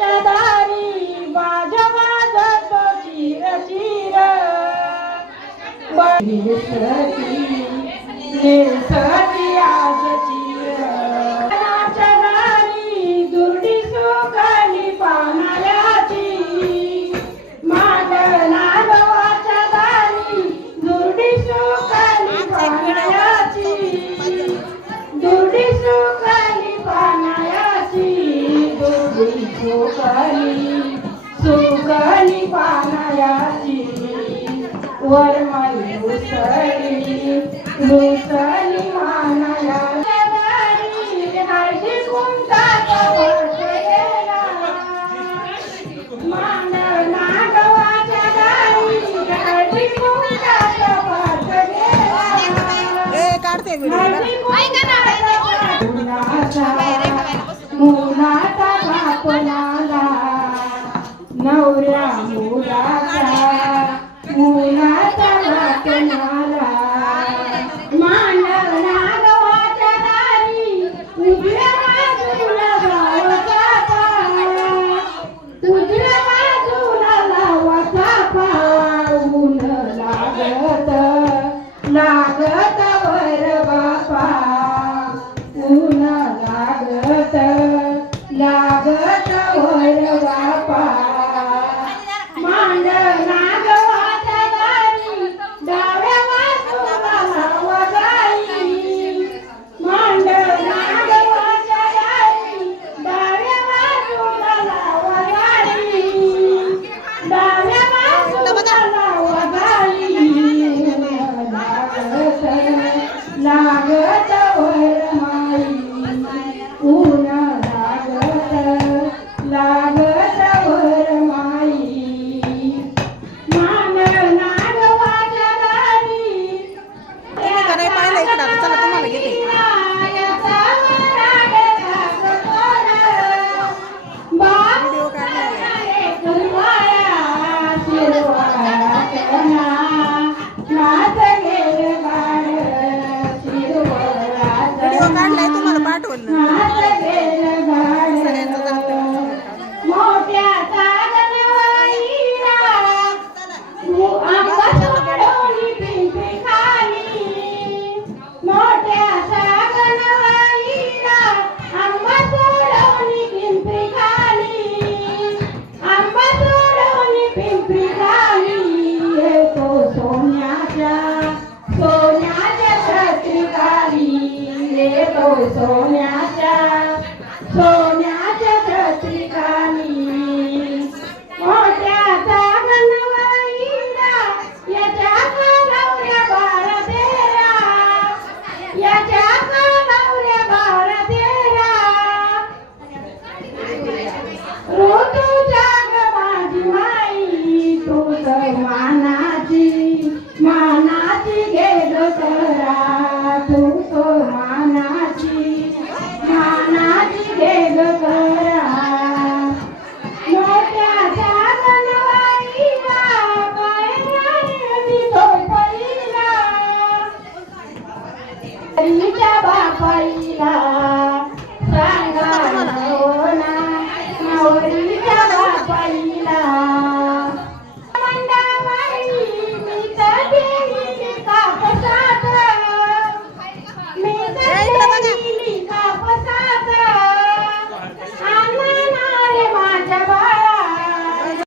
गावाच्या दारी बाज वाजतो चिर चिर नेसती नेसती आज चिर गावाच्या दारी दुर्डी सुकली पानाल्याची मागना गावाच्या दारी दुर्डी सुकली पानाल्याची दुर्डी सुकली पानाल्याची दुर्डी सुकली पानाल्याची वरमाई मुसली मानाया हळदी कुंकाचा वर्ष गेला मांडणा गव्हाच्या दारी हळदी कुंकाचा वर्ष गेला हळदी मुलाचा बापणाला नवऱ्या मुलाचा बापणाला मांडणा गव्हाच्या दारी उजव्या बाजूला गावाचा पाय उजव्या बाजूला लावाचा पाय ऊन लागत वर बापा ऊन लागत वर बापा